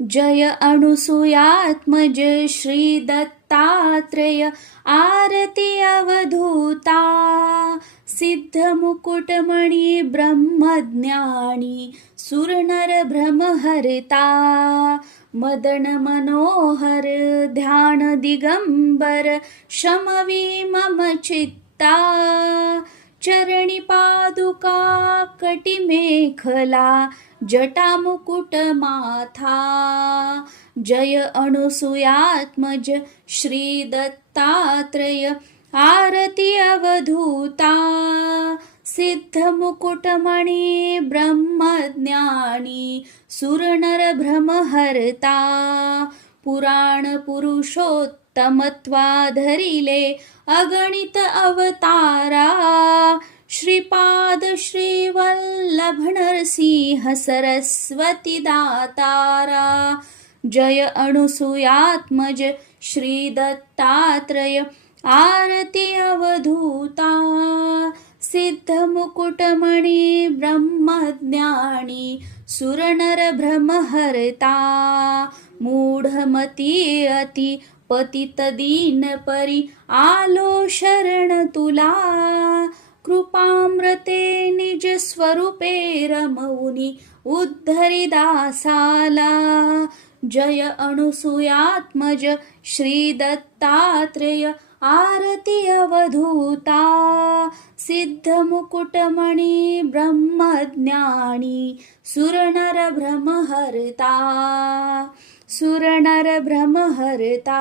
जय अनुसूयात्मज श्री दत्तात्रेय आरती अवधूता सिद्धमुकुटमणि ब्रह्मज्ञानी सुरनर भ्रमहर्ता मदन मनोहर ध्यान दिगंबर शमवी मम चित्ता चरणी पादुका कटिमेखला जटामुकुट माथा जय अनुसूयात्मज श्री दत्तात्रेय आरती अवधूता सिद्धमुकुटमणि ब्रह्मज्ञानी सुरनर भ्रमहर्ता पुराण पुरुषोत्तमत्वाधरिले अगणित अवतारा श्रीपाद श्रीवल्लभ नरसिंह सरस्वती दातारा जय अनुसूयात्मज श्री दत्तात्रेय आरती अवधूता सिद्धमुकुटमणि ब्रह्मज्ञानी सुरनर भ्रमहर्ता मूढमती अति पतित दीन परी आलो शरण तुला कृपामृते निज स्वरूपे रमऊनी उद्धरी दासाला जय अनुसूयात्मज श्री दत्तात्रेय आरती अवधूता सिद्धमुकुटमणि ब्रह्मज्ञानी सुरनर भ्रमहर्ता सुरनर भ्रमहर्ता।